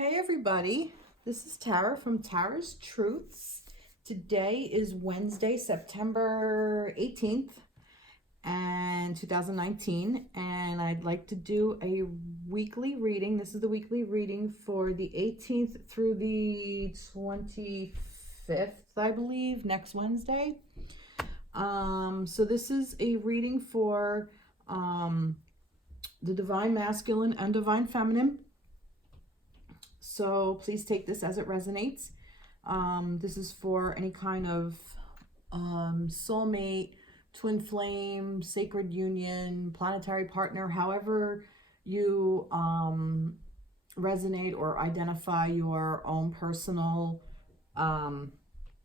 Hey everybody, this is Tara from Tara's Truths. Today is Wednesday, September 18th and 2019, and I'd like to do a weekly reading. This is the weekly reading for the 18th through the 25th, I believe, next Wednesday. So this is a reading for the Divine Masculine and Divine Feminine. So please take this as it resonates. This is for any kind of soulmate, twin flame, sacred union, planetary partner, however you resonate or identify your own personal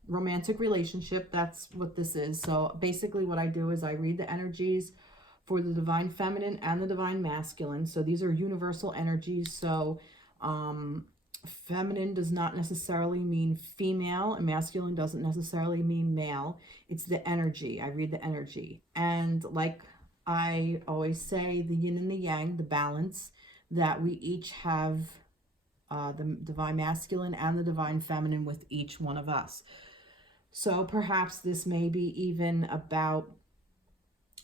romantic relationship. That's what this is. So basically what I do is I read the energies for the divine feminine and the divine masculine. So these are universal energies. So feminine does not necessarily mean female, and masculine doesn't necessarily mean male. It's the energy. I read the energy. And like I always say, the yin and the yang, the balance, that we each have the divine masculine and the divine feminine with each one of us. So perhaps this may be even about,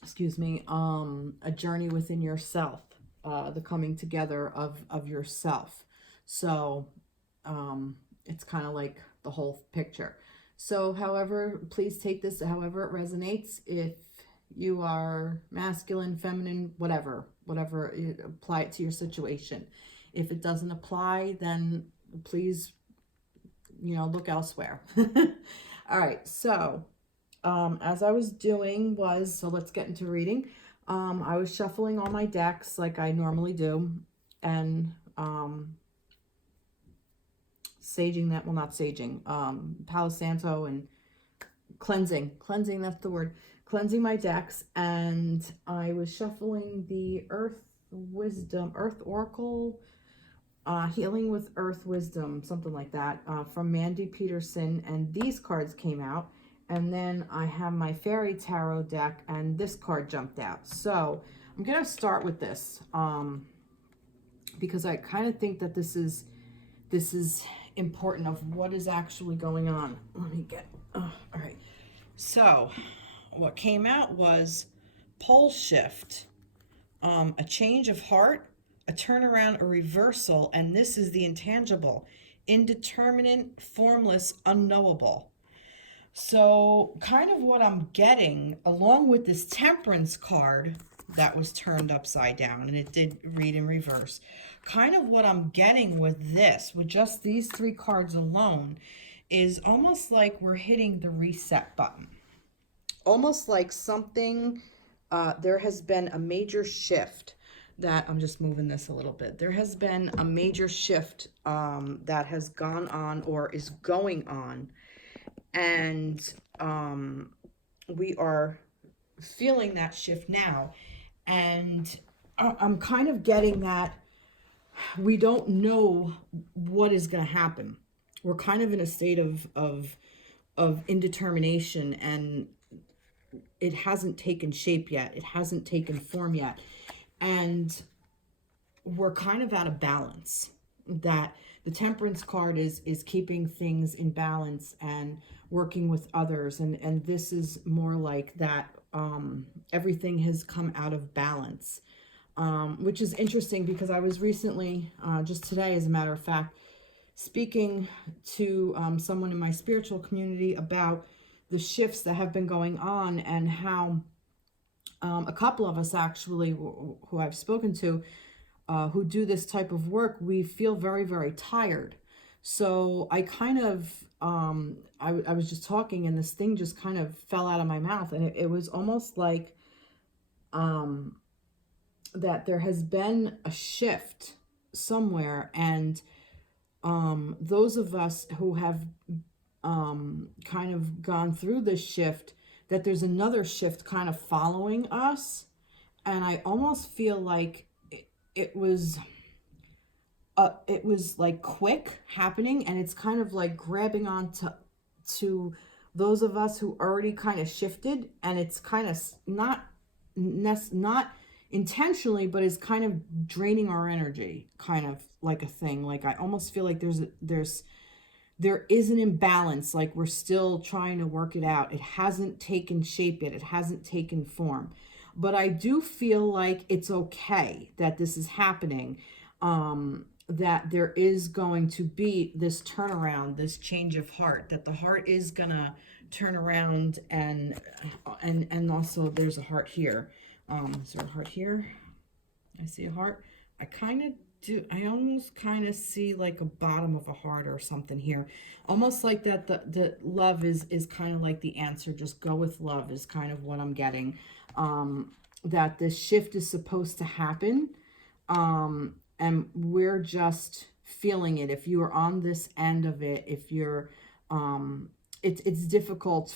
a journey within yourself, the coming together of yourself. So it's kind of like the whole picture. So however, please take this however it resonates. If you are masculine, feminine, whatever, apply it to your situation. If it doesn't apply, then please, look elsewhere. All right, so as I was doing so let's get into reading. I was shuffling all my decks like I normally do, and saging that, well, not saging, Palo Santo and cleansing, that's the word, cleansing my decks. And I was shuffling the Earth Oracle, Healing with Earth Wisdom, something like that, from Mandy Peterson, and these cards came out. And then I have my Fairy Tarot deck, and this card jumped out. So I'm going to start with this, because I kind of think that this is important of what is actually going on. Let me get, all right. So what came out was pole shift, a change of heart, a turnaround, a reversal, and this is the intangible, indeterminate, formless, unknowable. So kind of what I'm getting, along with this Temperance card that was turned upside down, and it did read in reverse, kind of what I'm getting with this, with just these three cards alone, is almost like we're hitting the reset button. Almost like something, there has been a major shift that, I'm just moving this a little bit. There has been a major shift that has gone on or is going on. And we are feeling that shift now. And I'm kind of getting that we don't know what is going to happen. We're kind of in a state of indetermination, and it hasn't taken shape yet. It hasn't taken form yet. And we're kind of out of balance. That the Temperance card is keeping things in balance and working with others. And this is more like that. Everything has come out of balance. Which is interesting because I was recently, just today, as a matter of fact, speaking to someone in my spiritual community about the shifts that have been going on, and how a couple of us actually, who I've spoken to, who do this type of work, we feel very, very tired. So I kind of, I was just talking, and this thing just kind of fell out of my mouth, and it was almost like that there has been a shift somewhere, and those of us who have kind of gone through this shift, that there's another shift kind of following us. And I almost feel like it was like quick happening, and it's kind of like grabbing on to those of us who already kind of shifted, and it's kind of not intentionally, but is kind of draining our energy, kind of like a thing. Like I almost feel like there is an imbalance, like we're still trying to work it out. It hasn't taken shape yet. It hasn't taken form. But I do feel like it's okay that this is happening, that there is going to be this turnaround, this change of heart, that the heart is going to turn around, and also there's a heart here. Is there a heart here? I see a heart. I almost kind of see like a bottom of a heart or something here. Almost like that the love is kind of like the answer. Just go with love is kind of what I'm getting. That this shift is supposed to happen. And we're just feeling it. If you are on this end of it, if you're, it's difficult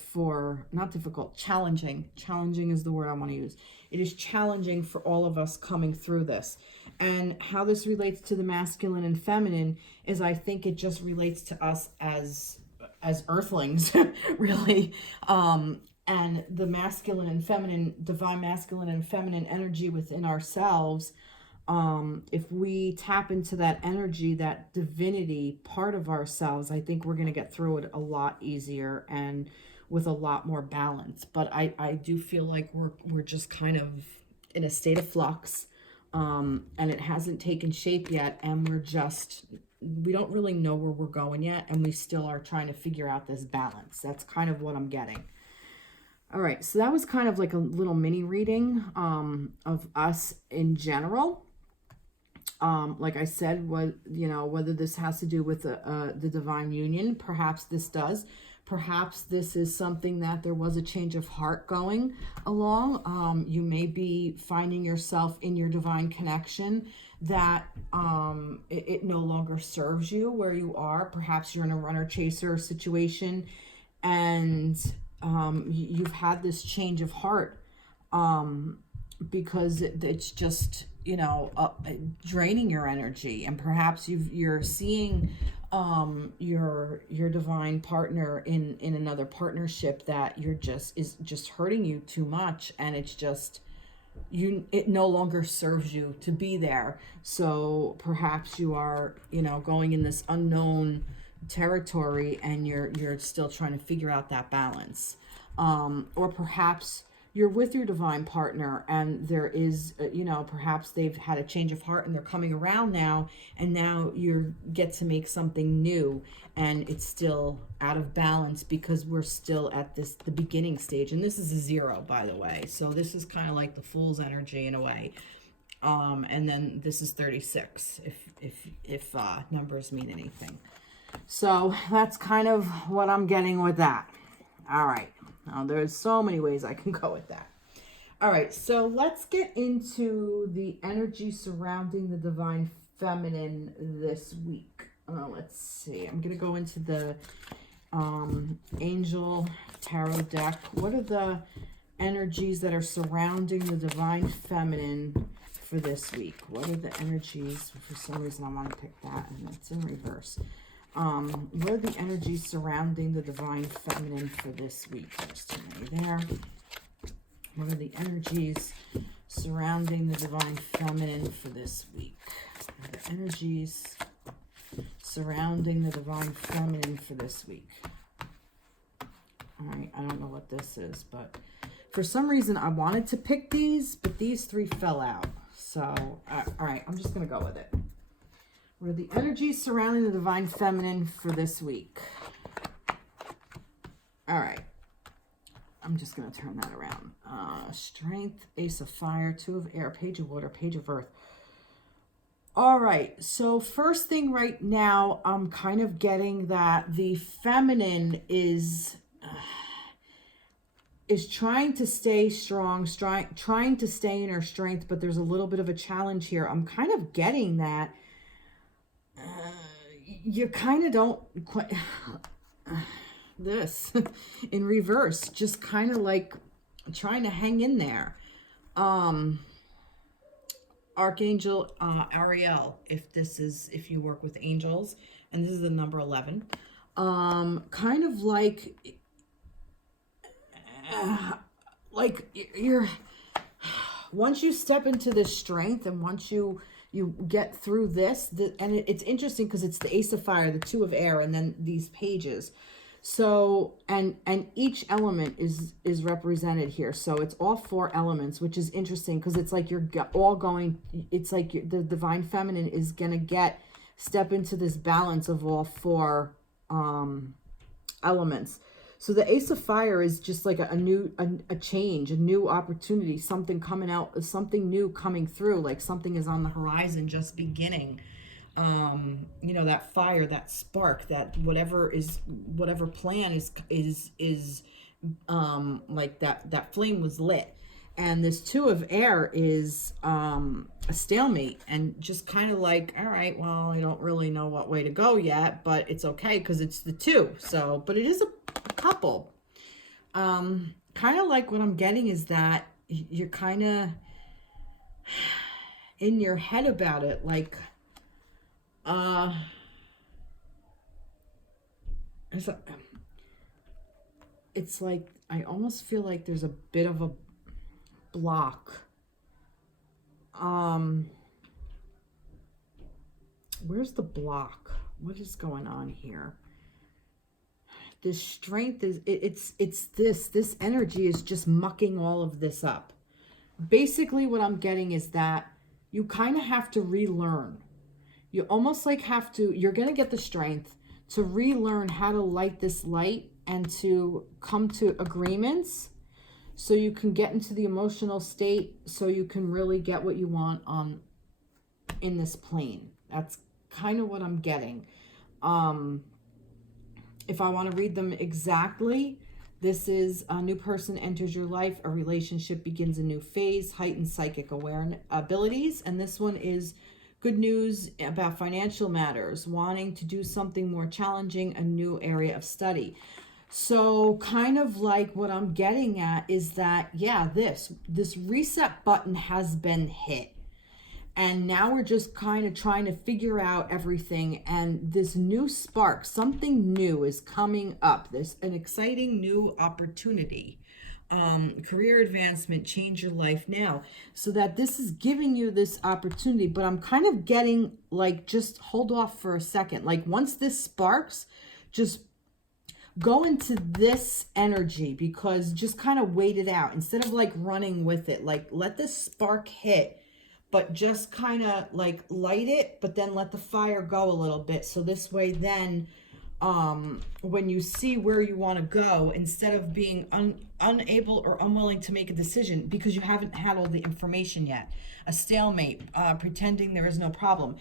not difficult, challenging. Challenging is the word I want to use. It is challenging for all of us coming through this. And how this relates to the masculine and feminine is, I think it just relates to us as earthlings, really. And the masculine and feminine, divine masculine and feminine energy within ourselves, if we tap into that energy, that divinity part of ourselves, I think we're going to get through it a lot easier and with a lot more balance. But I do feel like we're just kind of in a state of flux, and it hasn't taken shape yet, and we don't really know where we're going yet, and we still are trying to figure out this balance. That's kind of what I'm getting. All right, so that was kind of like a little mini reading of us in general. Like I said, whether this has to do with the divine union, perhaps this does. Perhaps this is something that there was a change of heart going along. You may be finding yourself in your divine connection that it no longer serves you where you are. Perhaps you're in a runner-chaser situation, and you've had this change of heart because it's just, draining your energy. And perhaps you're seeing your divine partner in another partnership that is just hurting you too much, and it's just it no longer serves you to be there. So perhaps you are going in this unknown territory, and you're still trying to figure out that balance. Or perhaps you're with your divine partner, and there is, perhaps they've had a change of heart and they're coming around now, and now you get to make something new, and it's still out of balance because we're still at the beginning stage. And this is a 0, by the way. So this is kind of like the Fool's energy in a way. And then this is 36, if numbers mean anything. So that's kind of what I'm getting with that. All right. Now, there's so many ways I can go with that. All right, so let's get into the energy surrounding the divine feminine this week. Let's see. I'm going to go into the Angel Tarot deck. What are the energies that are surrounding the divine feminine for this week? What are the energies? For some reason, I want to pick that, and it's in reverse. What are the energies surrounding the divine feminine for this week? There's too many there. What are the energies surrounding the divine feminine for this week? What are the energies surrounding the divine feminine for this week? All right, I don't know what this is, but for some reason I wanted to pick these, but these 3 fell out. So, all right, I'm just going to go with it. What are the energies surrounding the divine feminine for this week? All right. I'm just going to turn that around. Strength, Ace of Fire, 2 of Air, Page of Water, Page of Earth. All right. So first thing right now, I'm kind of getting that the feminine is trying to stay strong, trying to stay in her strength, but there's a little bit of a challenge here. I'm kind of getting that you kind of don't quite this in reverse, just kind of like trying to hang in there. Archangel Ariel, if you work with angels, and this is the number 11, kind of like you're once you step into this strength, and once you get through this, and it's interesting because it's the Ace of Fire, the Two of Air, and then these pages. So, and each element is represented here. So it's all 4 elements, which is interesting because it's like you're all going, it's like the Divine Feminine is going to step into this balance of all 4 elements. So the Ace of Fire is just like a change, a new opportunity, something coming out, something new coming through, like something is on the horizon, just beginning. You know, that fire, that spark, that whatever plan is like that flame was lit. And this Two of Air is a stalemate, and just kind of like, all right, well, I don't really know what way to go yet, but it's okay because it's the 2. So, but it is a couple. Kind of like what I'm getting is that you're kind of in your head about it, like it's like I almost feel like there's a bit of a block. Where's the block? What is going on here? This strength is it's this energy is just mucking all of this up. Basically what I'm getting is that you kind of have to relearn. You almost like you're going to get the strength to relearn how to light this light and to come to agreements so you can get into the emotional state, so you can really get what you want in this plane. That's kind of what I'm getting. If I want to read them exactly, this is a new person enters your life, a relationship begins a new phase, heightened psychic awareness abilities, and this one is good news about financial matters, wanting to do something more challenging, a new area of study. So kind of like what I'm getting at is that, yeah, this reset button has been hit. And now we're just kind of trying to figure out everything. And this new spark, something new is coming up. There's an exciting new opportunity. Career advancement, change your life now. So that this is giving you this opportunity. But I'm kind of getting like, just hold off for a second. Like once this sparks, just go into this energy, because just kind of wait it out. Instead of like running with it, like let this spark hit. But just kind of like light it, but then let the fire go a little bit. So this way then, when you see where you want to go, instead of being unable or unwilling to make a decision because you haven't had all the information yet, a stalemate, pretending there is no problem.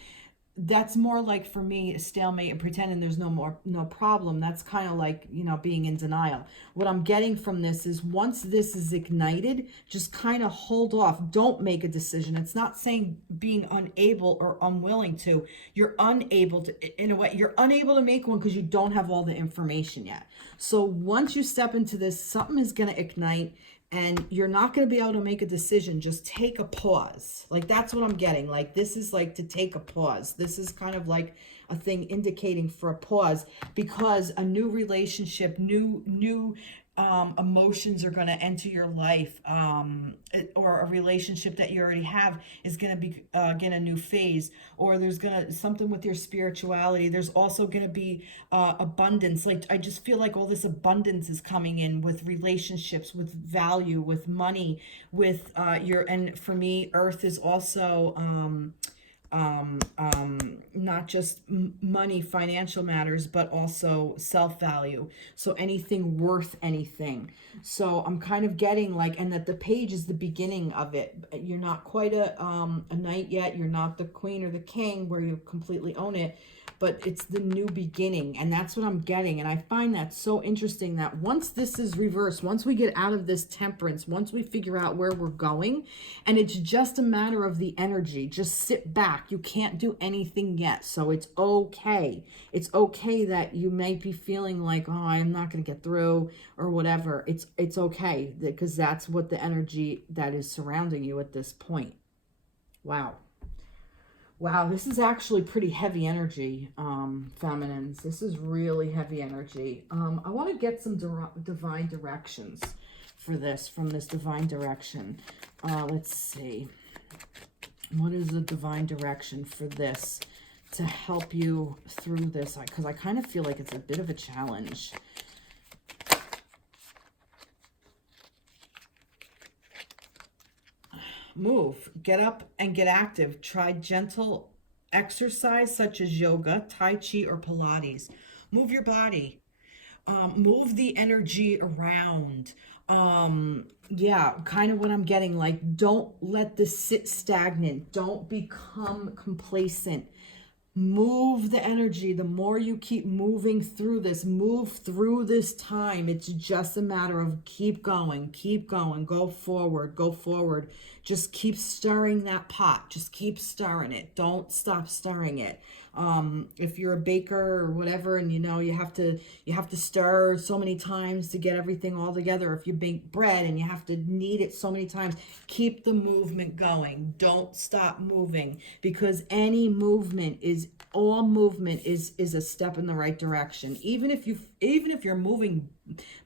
That's more like, for me, a stalemate and pretending there's no problem. That's kind of like, you know, being in denial. What I'm getting from this is once this is ignited, just kind of hold off. Don't make a decision. It's not saying being unable or unwilling to. You're unable to, in a way, you're unable to make one because you don't have all the information yet. So once you step into this, something is going to ignite. And you're not going to be able to make a decision. Just take a pause. Like, that's what I'm getting. Like, this is like to take a pause. This is kind of like a thing indicating for a pause, because a new relationship, new emotions are going to enter your life, or a relationship that you already have is going to be again a new phase, or there's going to something with your spirituality. There's also going to be abundance. Like, I just feel like all this abundance is coming in with relationships, with value, with money, with and for me, earth is also not just money, financial matters, but also self-value. So anything worth anything. So I'm kind of getting like, and that the page is the beginning of it. You're not quite a knight yet. You're not the queen or the king where you completely own it, but it's the new beginning. And that's what I'm getting. And I find that so interesting that once this is reversed, once we get out of this temperance, once we figure out where we're going, and it's just a matter of the energy, just sit back. You can't do anything yet. So it's okay. It's okay that you may be feeling like, oh, I'm not going to get through or whatever. It's okay, because that's what the energy that is surrounding you at this point. Wow. Wow, this is actually pretty heavy energy, feminines. This is really heavy energy. I want to get some divine directions for this from this divine direction? Let's see. What is the divine direction for this to help you through this? Because I kind of feel like it's a bit of a challenge. Move, get up and get active. Try gentle exercise such as yoga, Tai Chi, or Pilates. Move your body. Move the energy around. Yeah, kind of what I'm getting. Like, don't let this sit stagnant. Don't become complacent. Move the energy. The more you keep moving through this, move through this time. It's just a matter of keep going, go forward, go forward. Just keep stirring that pot. Just keep stirring it. Don't stop stirring it. If you're a baker or whatever, and you have to stir so many times to get everything all together. If you bake bread and you have to knead it so many times, keep the movement going. Don't stop moving, because any movement is a step in the right direction. Even if you're moving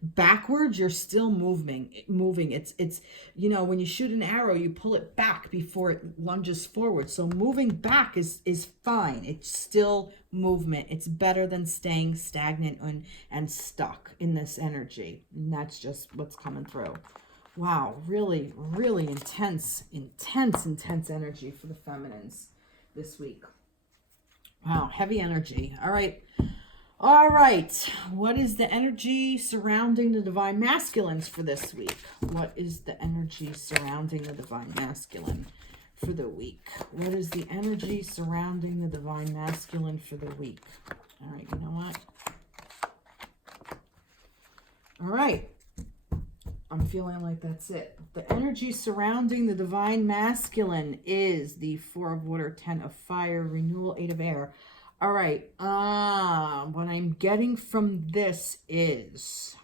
backwards, you're still moving. It's when you shoot an arrow, you pull it back before it lunges forward. So moving back is fine. It's still movement. It's better than staying stagnant and stuck in this energy. And that's just what's coming through. Wow, really, really intense energy for the feminines this week. Wow, heavy energy. All right. What is the energy surrounding the divine masculines for this week? What is the energy surrounding the divine masculine for the week? What is the energy surrounding the divine masculine for the week? All right, you know what? All right. I'm feeling like that's it. The energy surrounding the divine masculine is the 4 of water, 10 of fire, renewal, 8 of air. All right. What I'm getting from this is...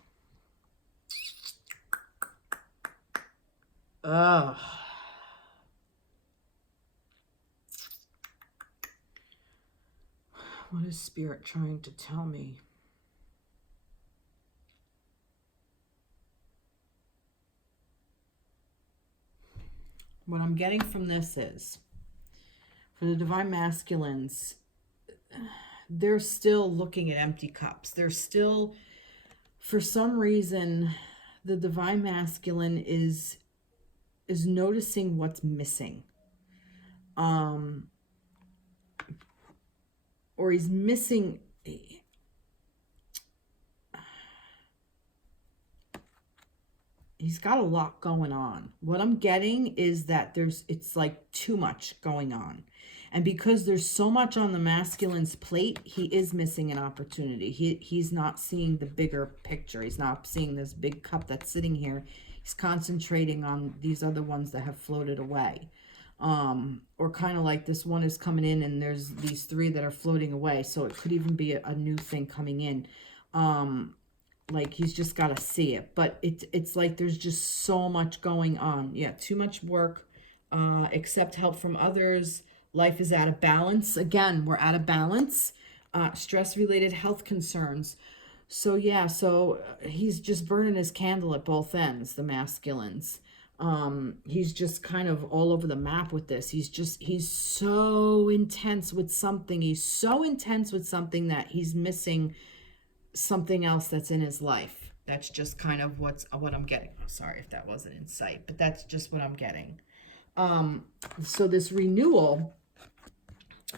what is Spirit trying to tell me? What I'm getting from this is, for the divine masculines, they're still looking at empty cups. They're still, for some reason, the divine masculine is noticing what's missing. Or he's missing... He's got a lot going on. What I'm getting is that it's like too much going on. And because there's so much on the masculine's plate, he is missing an opportunity. He's not seeing the bigger picture. He's not seeing this big cup that's sitting here. He's concentrating on these other ones that have floated away. Or kind of like this one is coming in and there's these 3 that are floating away. So it could even be a new thing coming in. Like he's just got to see it, but it's like there's just so much going on. Yeah, too much work, accept help from others. Life is out of balance. Again, we're out of balance. Stress-related health concerns. So yeah, he's just burning his candle at both ends, the masculines. He's just kind of all over the map with this. He's so intense with something. He's so intense with something that he's missing something else that's in his life. That's just kind of what I'm getting. Oh, sorry if that wasn't in sight, but that's just what I'm getting. So this renewal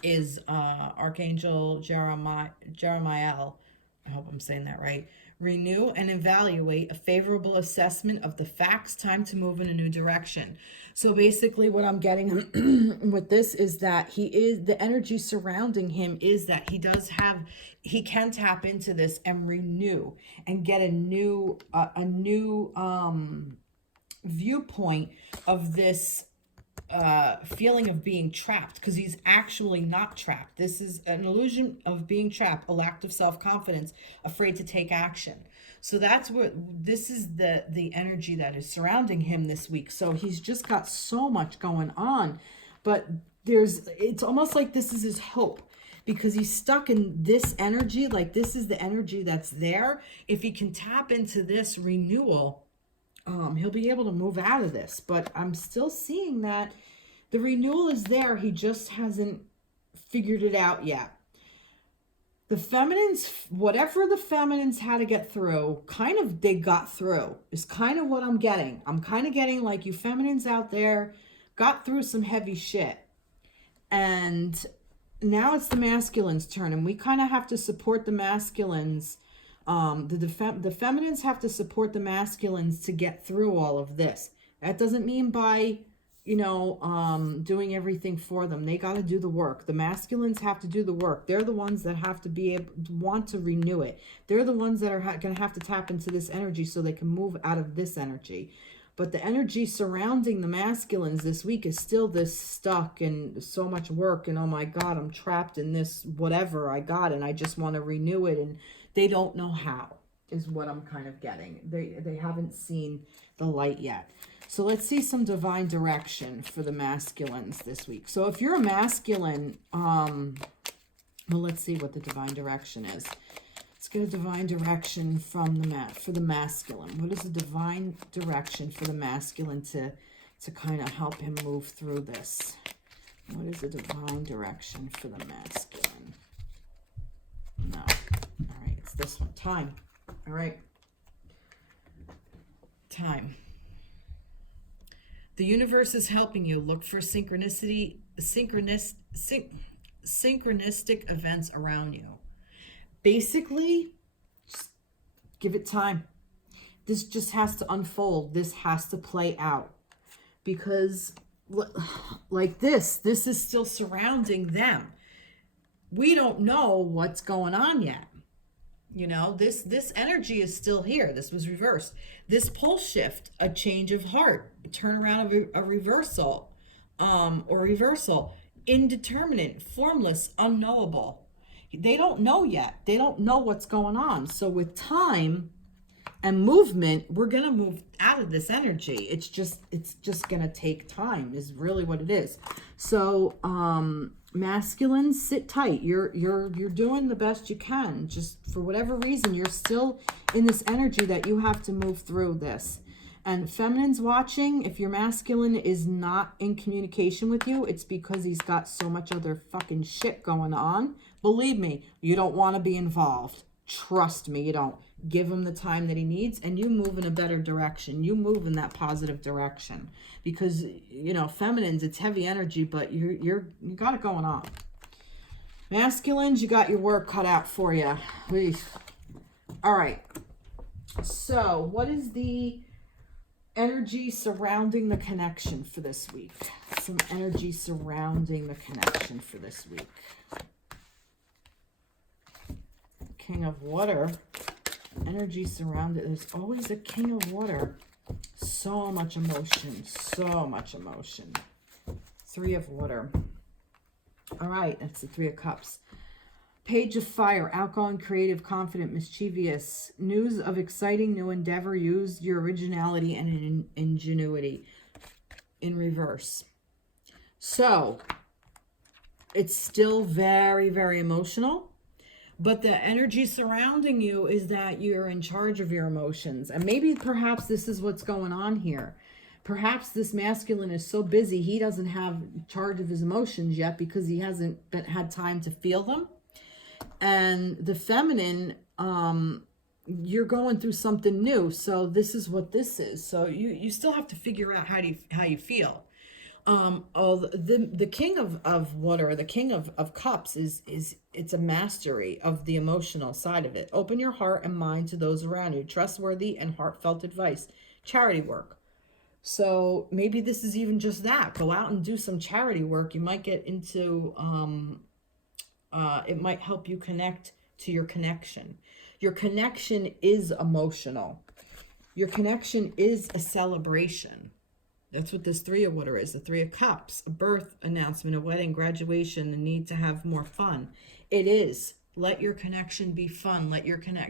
is Archangel Jeremiah. I hope I'm saying that right. Renew and evaluate a favorable assessment of the facts. Time to move in a new direction. So basically what I'm getting with this is that the energy surrounding him is that he can tap into this and renew and get a new viewpoint of this feeling of being trapped, because he's actually not trapped. This is an illusion of being trapped, a lack of self-confidence, afraid to take action. So that's what this is, the energy that is surrounding him this week. So he's just got so much going on, but it's almost like this is his hope, because he's stuck in this energy. Like this is the energy that's there. If he can tap into this renewal He'll be able to move out of this, but I'm still seeing that the renewal is there. He just hasn't figured it out yet. The feminines, whatever the feminines had to get through, kind of they got through, is kind of what I'm getting. I'm kind of getting like you feminines out there got through some heavy shit. And now it's the masculines' turn, and we kind of have to support the masculines. The feminines have to support the masculines to get through all of this. That doesn't mean by, doing everything for them. They got to do the work. The masculines have to do the work. They're the ones that have to be able to want to renew it. They're the ones that are going to have to tap into this energy so they can move out of this energy. But the energy surrounding the masculines this week is still this stuck and so much work. And oh my God, I'm trapped in this whatever I got and I just want to renew it. And they don't know how, is what I'm kind of getting. They haven't seen the light yet. So let's see some divine direction for the masculines this week. So if you're a masculine, well, let's see what the divine direction is. Let's get a divine direction from for the masculine. What is the divine direction for the masculine to kind of help him move through this? What is the divine direction for the masculine? No. All right, it's this one. Time. All right. Time. The universe is helping you look for synchronistic events around you. Basically, just give it time. This just has to unfold. This has to play out. Because like this is still surrounding them. We don't know what's going on yet. This energy is still here. This was reversed. This pole shift, a change of heart, a turnaround of a reversal, indeterminate, formless, unknowable. They don't know yet. They don't know what's going on. So with time and movement, we're going to move out of this energy. It's just going to take time is really what it is. So, masculines, sit tight. You're doing the best you can. Just for whatever reason, you're still in this energy that you have to move through this. And feminines watching, if your masculine is not in communication with you, it's because he's got so much other fucking shit going on. Believe me, you don't want to be involved. Trust me, you don't. Give him the time that he needs, and you move in a better direction. You move in that positive direction. Because, feminines, it's heavy energy, but you got it going on. Masculines, you got your work cut out for you. All right. So, what is the energy surrounding the connection for this week? Some energy surrounding the connection for this week. King of Water. Energy surrounded. There's always a King of Water. So much emotion. So much emotion. Three of Water. All right. That's the Three of Cups. Page of Fire. Outgoing, creative, confident, mischievous. News of exciting new endeavor. Use your originality and ingenuity. In reverse. So, it's still very, very emotional. But the energy surrounding you is that you're in charge of your emotions. And maybe perhaps this is what's going on here. Perhaps this masculine is so busy he doesn't have charge of his emotions yet because he hasn't had time to feel them. And the feminine, you're going through something new. So this is what this is. So you still have to figure out how you feel. The King of Water, the King of Cups it's a mastery of the emotional side of it. Open your heart and mind to those around you. Trustworthy and heartfelt advice. Charity work. So maybe this is even just that. Go out and do some charity work. You might get into, it might help you connect to your connection. Your connection is emotional. Your connection is a celebration. That's what this Three of Water is. The Three of Cups, a birth announcement, a wedding, graduation, the need to have more fun. It is. Let your connection be fun.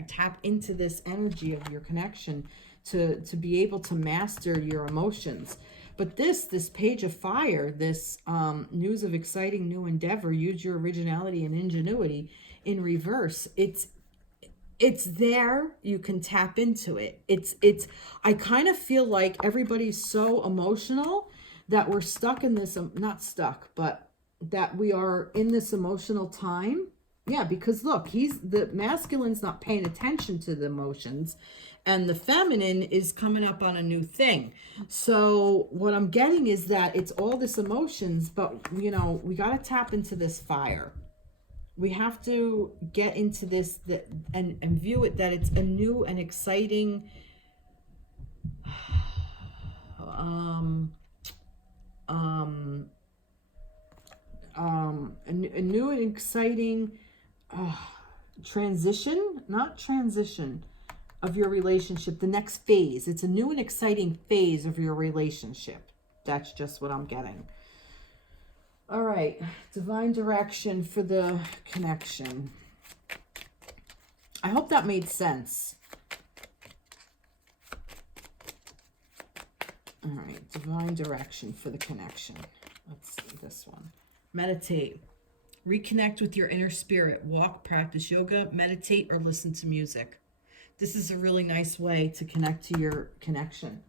Tap into this energy of your connection to be able to master your emotions. But this Page of Fire, this news of exciting new endeavor, use your originality and ingenuity in reverse. it's there. You can tap into it. I kind of feel like everybody's so emotional that we're stuck in this, not stuck, but that we are in this emotional time. Yeah, because look, the masculine's not paying attention to the emotions, and the feminine is coming up on a new thing. So what I'm getting is that it's all this emotions, but we got to tap into this fire. We have to get into this and view it that it's a new and exciting a new and exciting not transition of your relationship, the next phase. It's a new and exciting phase of your relationship. That's just what I'm getting. All right, divine direction for the connection. I hope that made sense. All right, divine direction for the connection. Let's see this one. Meditate. Reconnect with your inner spirit. Walk, practice yoga, meditate, or listen to music. This is a really nice way to connect to your connection.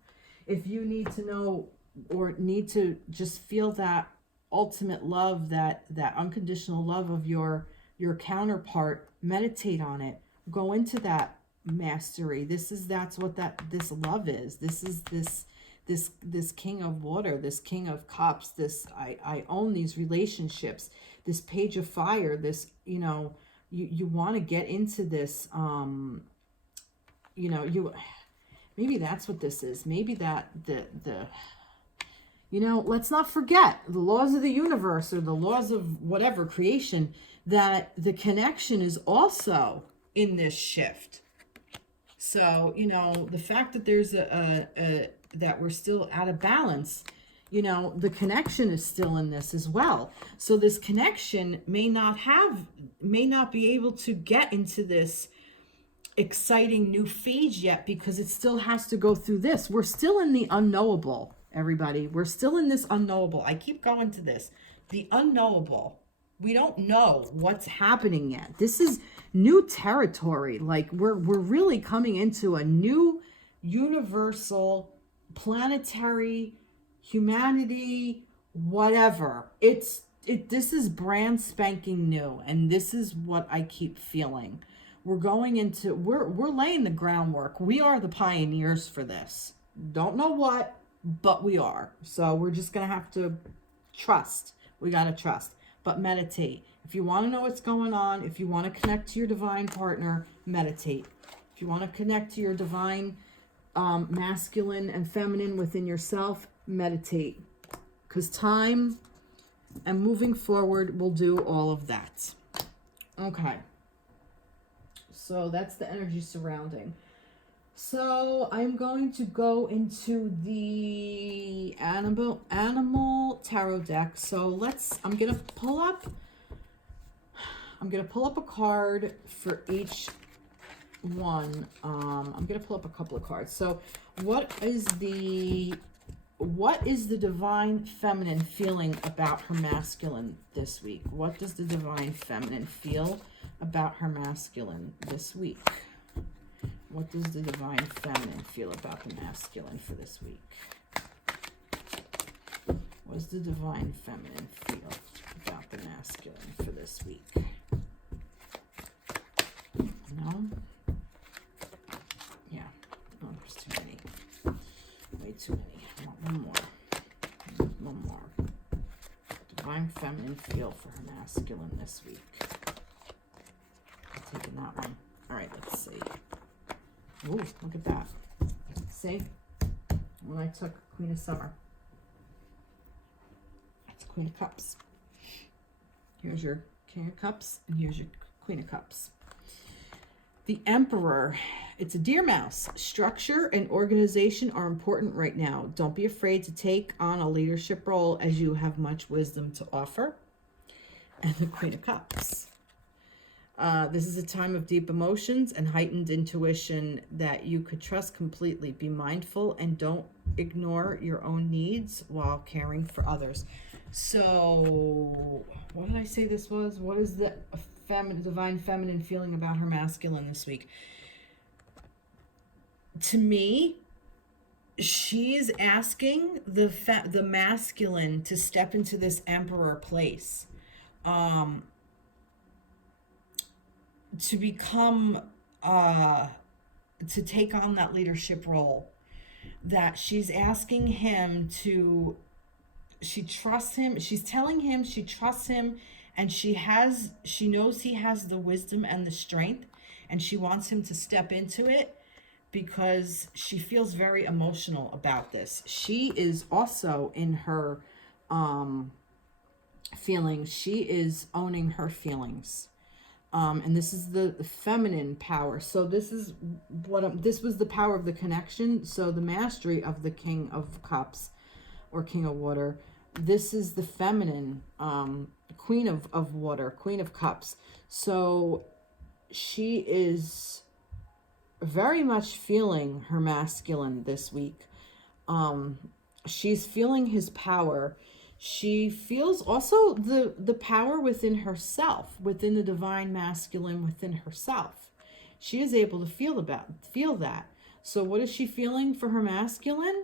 If you need to know or need to just feel that ultimate love, that unconditional love of your counterpart, meditate on it. Go into that mastery. That's what this love is. This is this king of water, this king of cups, this I own these relationships, this page of fire, this you want to get into this maybe that's what this is. Maybe that let's not forget the laws of the universe or the laws of whatever creation, that the connection is also in this shift. So, the fact that there's that we're still out of balance, the connection is still in this as well. So this connection may not be able to get into this exciting new phase yet, because it still has to go through this. We're still in the unknowable, everybody. We're still in this unknowable. I keep going to this. The unknowable. We don't know what's happening yet. This is new territory. Like we're really coming into a new universal, planetary, humanity, whatever. This is brand spanking new, and this is what I keep feeling. We're laying the groundwork. We are the pioneers for this. Don't know what, but we are. So we're just going to have to trust. We got to trust. But meditate. If you want to know what's going on, if you want to connect to your divine partner, meditate. If you want to connect to your divine masculine and feminine within yourself, meditate. Because time and moving forward will do all of that. Okay. So that's the energy surrounding. So I'm going to go into the animal tarot deck. So I'm gonna pull up a card for each one. I'm gonna pull up a couple of cards. So what is the divine feminine feeling about her masculine this week? What does the divine feminine feel about her masculine this week? What does the divine feminine feel about the masculine for this week? What does the divine feminine feel about the masculine for this week? No? Yeah. Oh, there's too many. Way too many. I want one more. One more. Divine feminine feel for her masculine this week. I'm taking that one. All right, let's see. Ooh, look at that. See? When I took Queen of Summer. That's Queen of Cups. Here's your King of Cups, and here's your Queen of Cups. The Emperor. It's a deer mouse. Structure and organization are important right now. Don't be afraid to take on a leadership role, as you have much wisdom to offer. And the Queen of Cups. This is a time of deep emotions and heightened intuition that you could trust completely. Be mindful and don't ignore your own needs while caring for others. So, what did I say this was? What is the divine feminine feeling about her masculine this week. To me, she's asking the masculine to step into this emperor place, to become, to take on that leadership role. That she's asking him to, she trusts him. She's telling him she trusts him, and she knows he has the wisdom and the strength, and she wants him to step into it because she feels very emotional about this. She is also in her feelings. She is owning her feelings. And this is the feminine power. So this is this was the power of the connection. So the mastery of the King of Cups or King of Water. This is the feminine, Queen of Water, Queen of Cups. So she is very much feeling her masculine this week. She's feeling his power. She feels also the power within herself, within the divine masculine within herself. She is able to feel that. So what is she feeling for her masculine?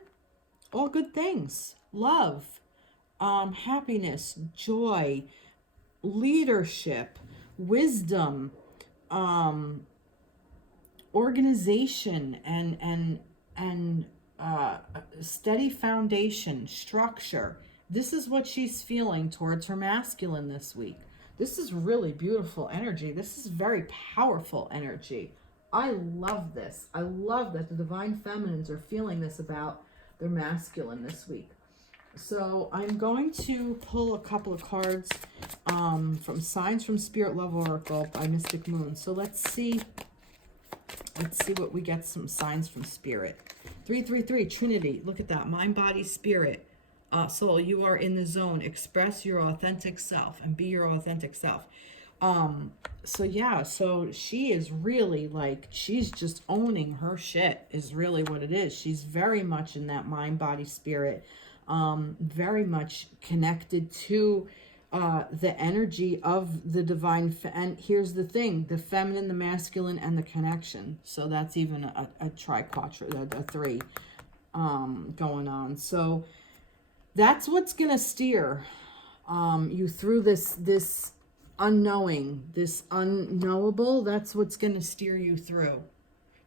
All good things. Love, happiness, joy, leadership, wisdom, organization, and steady foundation, structure. This is what she's feeling towards her masculine this week. This is really beautiful energy. This is very powerful energy. I love this. I love that the divine feminines are feeling this about their masculine this week. So I'm going to pull a couple of cards from Signs from Spirit Love Oracle by Mystic Moon. So let's see what we get. Some signs from Spirit. 333 Trinity. Look at that. Mind, body, spirit. Soul, you are in the zone. Express your authentic self and be your authentic self. So she is really like, she's just owning her shit is really what it is. She's very much in that mind, body, spirit, very much connected to the energy of the divine. And here's the thing, the feminine, the masculine, and the connection. So that's even a triquetra, a three going on. So that's what's going to steer you through this unknowing, this unknowable. That's what's going to steer you through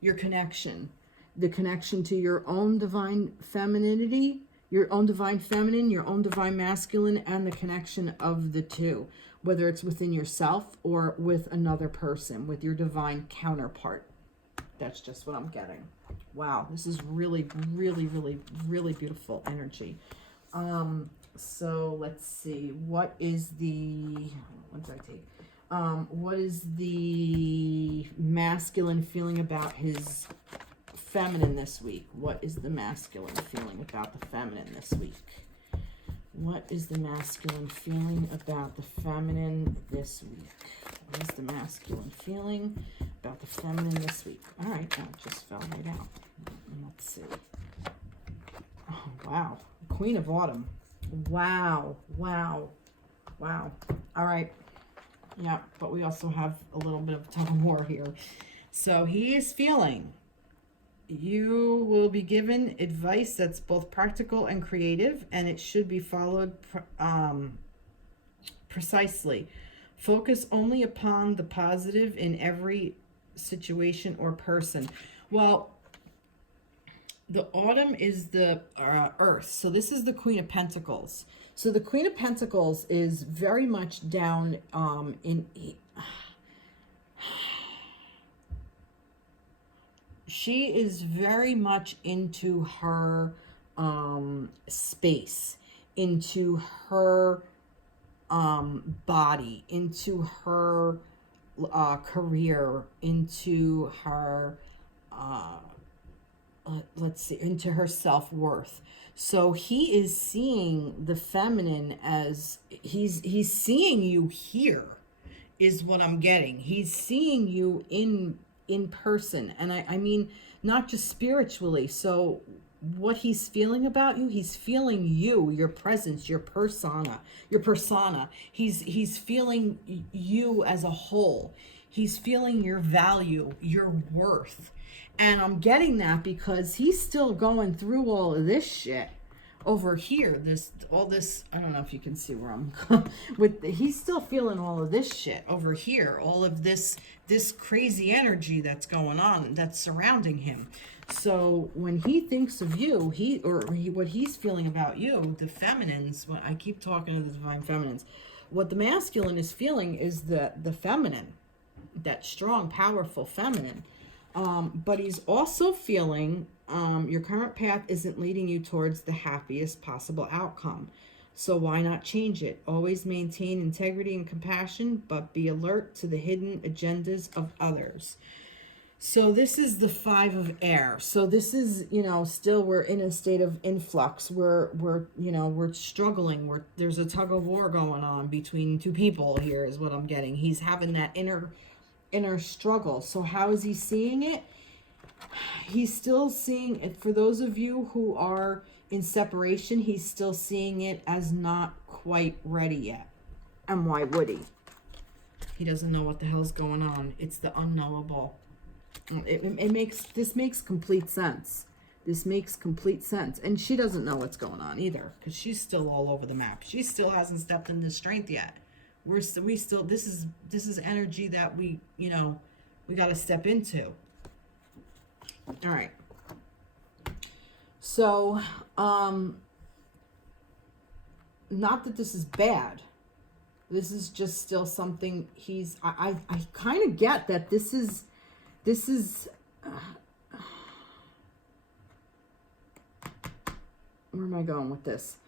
your connection, the connection to your own divine femininity, your own divine feminine, your own divine masculine, and the connection of the two, whether it's within yourself or with another person, with your divine counterpart. That's just what I'm getting. Wow, this is really, really, really, really beautiful energy. So let's see, what is the masculine feeling about his feminine this week? What is the masculine feeling about the feminine this week? What is the masculine feeling about the feminine this week? What is the masculine feeling about the feminine this week? All right, that just fell right out. Let's see. Oh, wow. Queen of Autumn. Wow. Wow. Wow. All right. Yeah, but we also have a little bit of tug of war here. So he is feeling you will be given advice that's both practical and creative, and it should be followed precisely. Focus only upon the positive in every situation or person. Well, the autumn is the earth. So this is the Queen of Pentacles. So the Queen of Pentacles is very much down she is very much into her space, into her body, into her career, into her into her self-worth. So he is seeing the feminine as he's seeing you here is what I'm getting. He's seeing you in person, and I mean not just spiritually. So what he's feeling about you. He's feeling you, your presence, your persona, He's feeling you as a whole. He's feeling your value, your worth. And I'm getting that because he's still going through all of this shit over here. All this, I don't know if you can see where I'm with. He's still feeling all of this shit over here. All of this crazy energy that's going on, that's surrounding him. So when he thinks of you, what he's feeling about you, the feminines, when I keep talking to the divine feminines, what the masculine is feeling is the feminine, that strong, powerful feminine. But he's also feeling your current path isn't leading you towards the happiest possible outcome. So why not change it? Always maintain integrity and compassion, but be alert to the hidden agendas of others. So this is the 5 of air. So this is, still we're in a state of influx. We're struggling. There's a tug of war going on between two people here is what I'm getting. He's having that inner struggle. So how is he seeing it? He's still seeing it. For those of you who are in separation, he's still seeing it as not quite ready yet. And why would he? He doesn't know what the hell's going on. It's the unknowable. This makes complete sense. This makes complete sense. And she doesn't know what's going on either, because she's still all over the map. She still hasn't stepped into strength yet. This is energy that we got to step into. All right. So, not that this is bad. This is just still something I kind of get that this is, where am I going with this?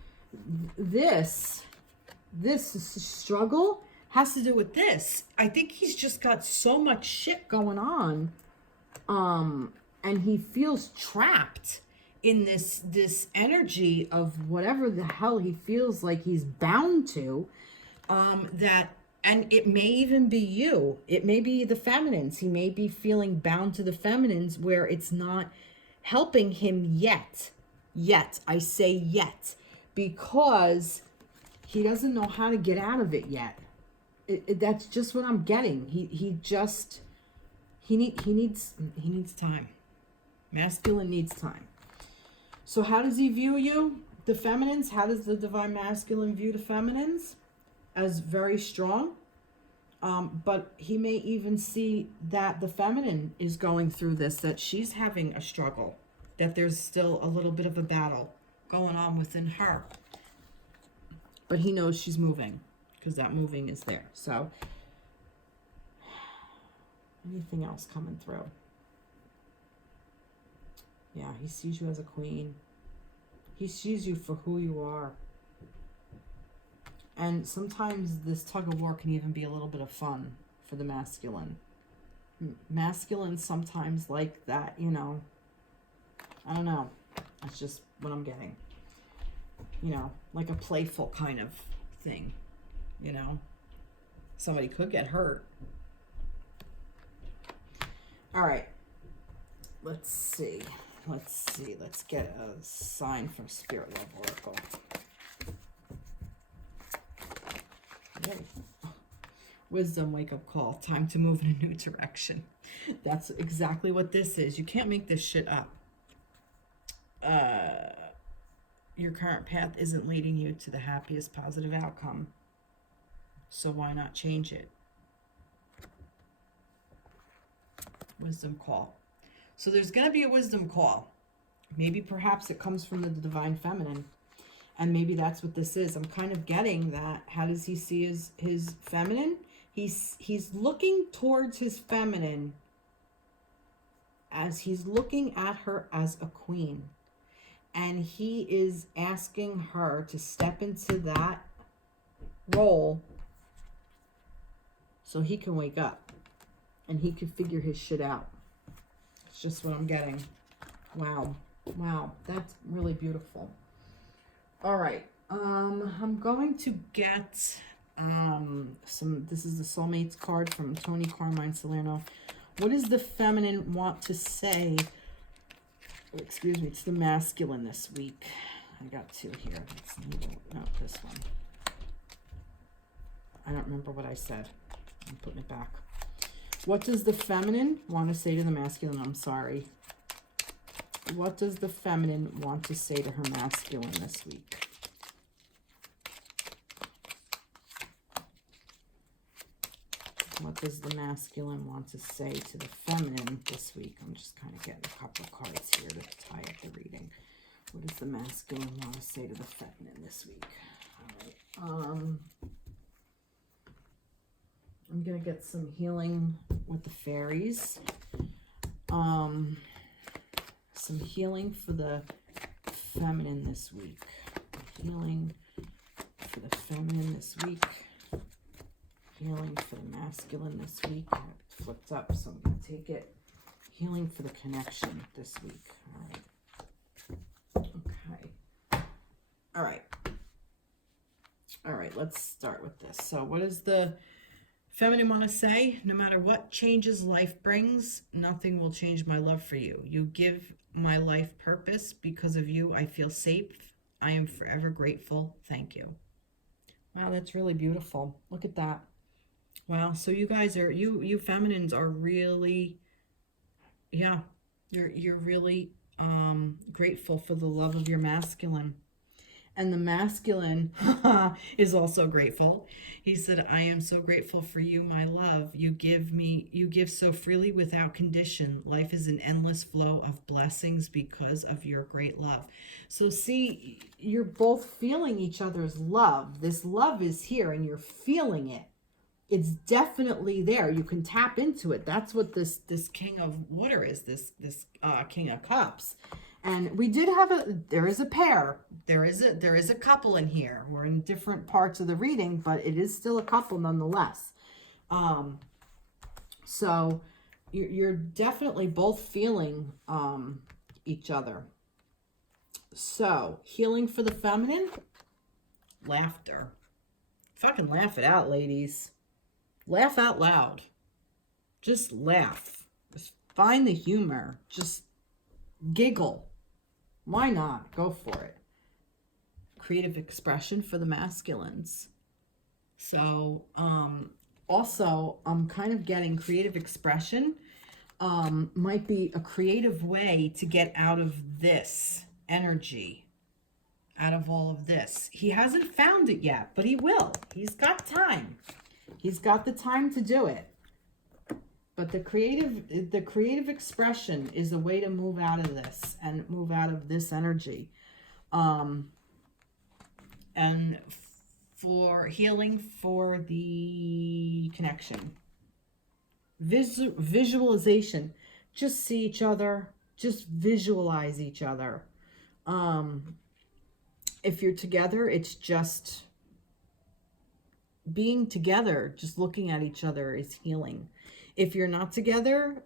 This struggle has to do with this. I think he's just got so much shit going on. And he feels trapped in this energy of whatever the hell he feels like he's bound to, and it may even be you. It may be the feminines. He may be feeling bound to the feminines where it's not helping him yet. I say yet, because he doesn't know how to get out of it yet. That's just what I'm getting. He needs time. Masculine needs time. So how does he view you? The feminines, how does the divine masculine view the feminines? As very strong. But he may even see that the feminine is going through this, that she's having a struggle, that there's still a little bit of a battle going on within her. But he knows she's moving, because that moving is there. So, anything else coming through? Yeah, he sees you as a queen. He sees you for who you are. And sometimes this tug of war can even be a little bit of fun for the masculine. Masculine sometimes like that, I don't know. That's just what I'm getting. Like a playful kind of thing, Somebody could get hurt. All right. Let's see. Let's get a sign from Spirit Love Oracle. Yay. Wisdom wake-up call. Time to move in a new direction. That's exactly what this is. You can't make this shit up. Your current path isn't leading you to the happiest positive outcome. So why not change it? Wisdom call. So there's going to be a wisdom call. Maybe perhaps it comes from the divine feminine. And maybe that's what this is. I'm kind of getting that. How does he see his feminine? He's looking towards his feminine as he's looking at her as a queen. And he is asking her to step into that role so he can wake up and he can figure his shit out. It's just what I'm getting. Wow, that's really beautiful. All right, I'm going to get this is the Soulmates card from Toni Carmine Salerno. What does the feminine want to say excuse me, it's the masculine this week. I got two here. No, this one. I don't remember what I said. I'm putting it back. What does the feminine want to say to the masculine? I'm sorry. What does the feminine want to say to her masculine this week? What does the masculine want to say to the feminine this week? I'm just kind of getting a couple of cards here to tie up the reading. What does the masculine want to say to the feminine this week? All right. I'm going to get some healing with the fairies. Some healing for the feminine this week. Healing for the feminine this week. Healing for the masculine this week. I have it flipped up, so I'm going to take it. Healing for the connection this week. All right. Okay. All right. All right, let's start with this. So what does the feminine want to say? No matter what changes life brings, nothing will change my love for you. You give my life purpose. Because of you, I feel safe. I am forever grateful. Thank you. Wow, that's really beautiful. Look at that. Wow, so you guys are, you feminines are really, yeah, you're really grateful for the love of your masculine. And the masculine is also grateful. He said, I am so grateful for you, my love. You give so freely without condition. Life is an endless flow of blessings because of your great love. So see, you're both feeling each other's love. This love is here and you're feeling it. It's definitely there. You can tap into it. That's what this King of Water is, this King of Cups. And we did have there is a pair. There is a couple in here. We're in different parts of the reading, but it is still a couple nonetheless. So you're definitely both feeling each other. So healing for the feminine, laughter. Fucking laugh it out, ladies. Laugh out loud. Just laugh. Just find the humor. Just giggle. Why not? Go for it. Creative expression for the masculines. So, also, I'm kind of getting creative expression. Might be a creative way to get out of this energy. Out of all of this. He hasn't found it yet, but he will. He's got time. He's got the time to do it. But the creative expression is a way to move out of this and move out of this energy. And for healing for the connection. Visualization. Just see each other. Just visualize each other. If you're together, it's just being together, just looking at each other is healing. If you're not together,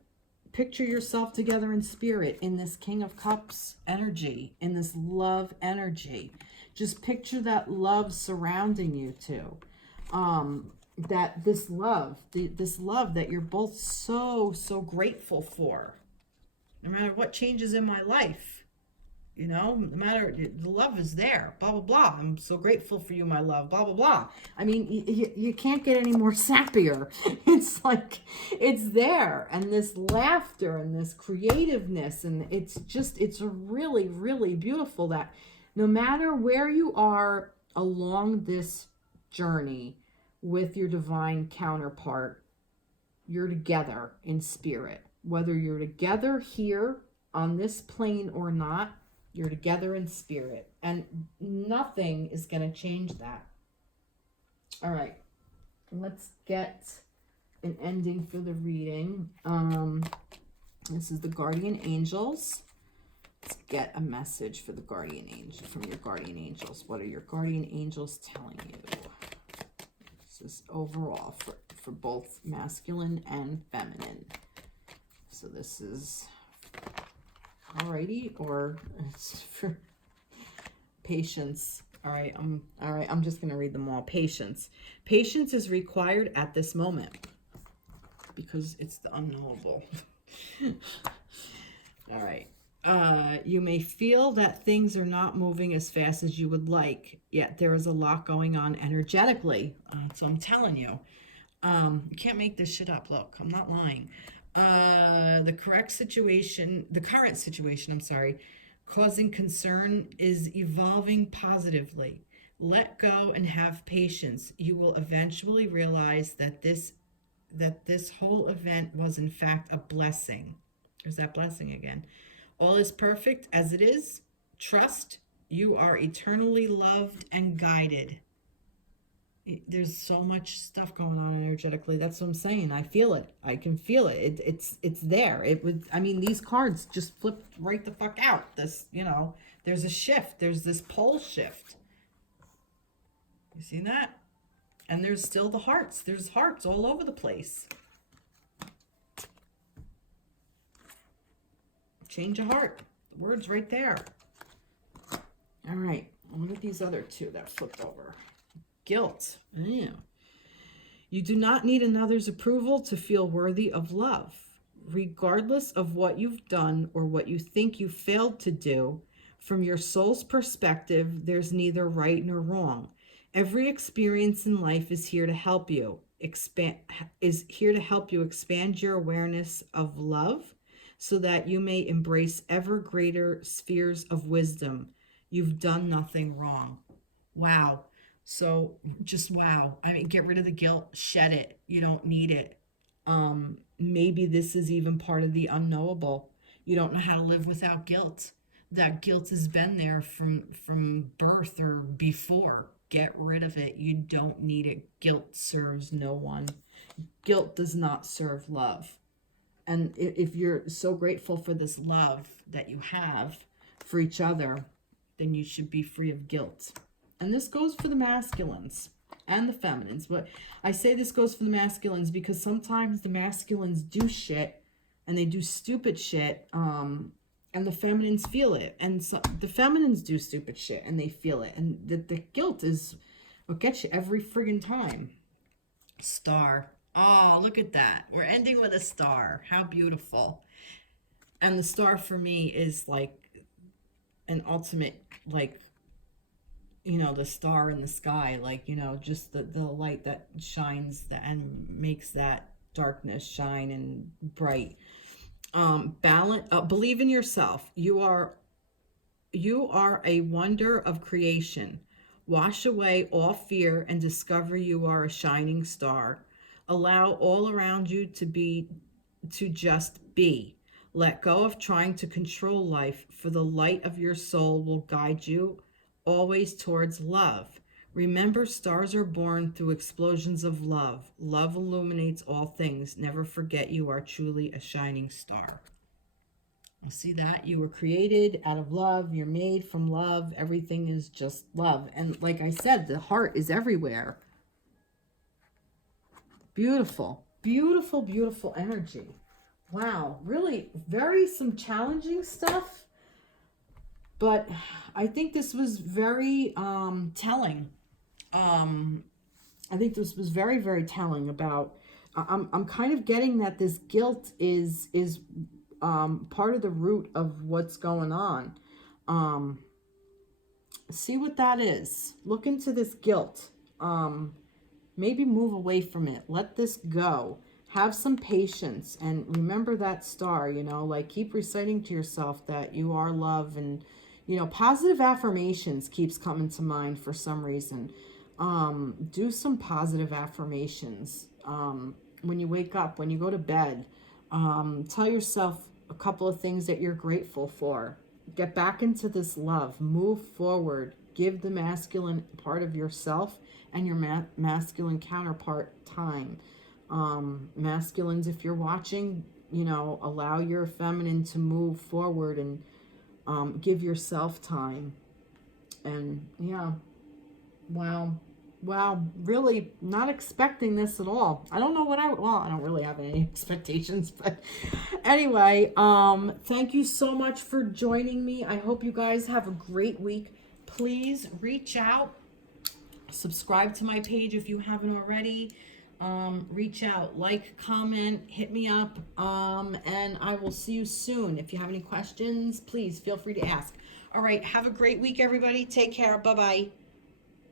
picture yourself together in spirit, in this King of Cups energy, in this love energy. Just picture that love surrounding you two. That this love that you're both so grateful for. No matter what changes in my life. You know, no matter, the love is there, blah, blah, blah. I'm so grateful for you, my love, blah, blah, blah. I mean, you can't get any more sappier. It's like, it's there. And this laughter and this creativeness, and it's really, really beautiful that no matter where you are along this journey with your divine counterpart, you're together in spirit. Whether you're together here on this plane or not, you're together in spirit, and nothing is going to change that. All right, let's get an ending for the reading. This is the Guardian Angels. Let's get a message for the Guardian Angel, from your Guardian Angels. What are your Guardian Angels telling you? This is overall for both masculine and feminine. So this is... Alrighty, or it's for patience. All right, I'm just gonna read them all. Patience. Patience is required at this moment because it's the unknowable. All right. You may feel that things are not moving as fast as you would like, yet there is a lot going on energetically. So I'm telling you, you can't make this shit up. Look, I'm not lying. The current situation, I'm sorry, causing concern is evolving positively. Let go and have patience. You will eventually realize that this whole event was in fact a blessing. There's that blessing again. All is perfect as it is. Trust. You are eternally loved and guided. There's so much stuff going on energetically. That's what I'm saying. I feel it. I can feel it. It's there. It would. I mean, these cards just flipped right the fuck out. This, there's a shift. There's this pole shift. You see that? And there's still the hearts. There's hearts all over the place. Change a heart. The word's right there. All right. What are these other two that flipped over? Guilt. Yeah. You do not need another's approval to feel worthy of love. Regardless of what you've done or what you think you failed to do, from your soul's perspective, there's neither right nor wrong. Every experience in life is here to help you expand your awareness of love so that you may embrace ever greater spheres of wisdom. You've done nothing wrong. Wow. So just wow. I mean, get rid of the guilt, shed it. You don't need it. Maybe this is even part of the unknowable. You don't know how to live without guilt. That guilt has been there from birth or before. Get rid of it. You don't need it. Guilt serves no one. Guilt does not serve love. And if you're so grateful for this love that you have for each other, then you should be free of guilt. And this goes for the masculines and the feminines. But I say this goes for the masculines because sometimes the masculines do shit and they do stupid shit, and the feminines feel it. And so the feminines do stupid shit and they feel it. And the guilt is what gets you every friggin' time. Star. Oh, look at that. We're ending with a star. How beautiful. And the star for me is like an ultimate, like, the star in the sky, like, just the light that shines and makes that darkness shine and bright. Believe in yourself. You are a wonder of creation. Wash away all fear and discover you are a shining star. Allow all around you to just be. Let go of trying to control life, for the light of your soul will guide you always towards love. Remember, stars are born through explosions of love. Love illuminates all things. Never forget you are truly a shining star. See that? You were created out of love. You're made from love. Everything is just love. And like I said, the heart is everywhere. Beautiful, beautiful, beautiful energy. Wow, really some challenging stuff. But I think this was very telling. I think this was very, very telling about, I'm kind of getting that this guilt is part of the root of what's going on. See what that is. Look into this guilt. Maybe move away from it. Let this go. Have some patience and remember that star, like keep reciting to yourself that you are love, and, positive affirmations keeps coming to mind for some reason. Do some positive affirmations. When you wake up, when you go to bed, tell yourself a couple of things that you're grateful for. Get back into this love. Move forward. Give the masculine part of yourself and your masculine counterpart time. Masculines, if you're watching, allow your feminine to move forward and give yourself time. And yeah, wow, really not expecting this at all. I don't know what I don't really have any expectations, but anyway, thank you so much for joining me. I hope you guys have a great week. Please reach out, subscribe to my page if you haven't already. reach out, like, comment, hit me up, and I will see you soon. If you have any questions, please feel free to ask. All right, have a great week, everybody. Take care. Bye-bye.